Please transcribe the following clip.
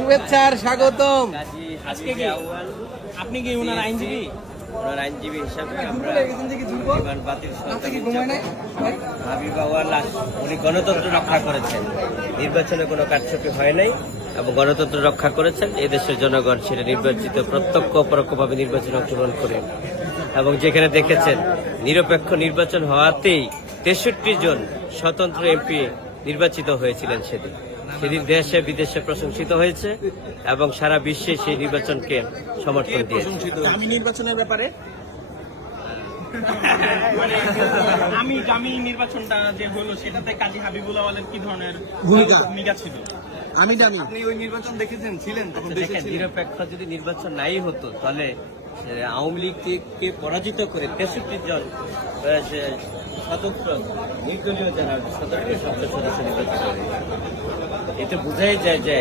শুভেচ্ছা আর স্বাগতম। আজকে কি আপনি কি ওনার আইনজীবী? ওনার আইনজীবী হিসাবে আমরা বিমান বাতিল হাবিব আউয়াল উনি গণতন্ত্র রক্ষা করেছেন, নির্বাচনে কোনো কারচুপি হয় নাই এবং গণতন্ত্র রক্ষা করেছেন। এদেশের জনগণ সেটা নির্বাচিত প্রত্যক্ষ পরোক্ষভাবে নির্বাচনে অংশগ্রহণ করে এবং যেখানে দেখেছেন নিরপেক্ষ নির্বাচন হওয়াতেই 63 জন স্বতন্ত্র এমপি নির্বাচিত হয়েছিলেন। সেদিন দেশে বিদেশে প্রশংসিত হয়েছে এবং সারা বিশ্বে সেই নির্বাচনকে সমর্থন দিয়েছে। আমি নির্বাচনের ব্যাপারে আমি নির্বাচনটা যে হলো সেটাতে কাজী হাবিবুল আওয়ালের কি ধরনের ভূমিকা ছিল? আপনি ওই নির্বাচন দেখেছেন, ছিলেন তখন? দেখেন, নিরপেক্ষ যদি নির্বাচন নাই হতো তাহলে আওয়ামী লীগকে পরাজিত করে 63 জন স্বতন্ত্র নির্দলীয় যারা সদস্য নির্বাচিত হয়েছে। এতে বোঝাই যায় যে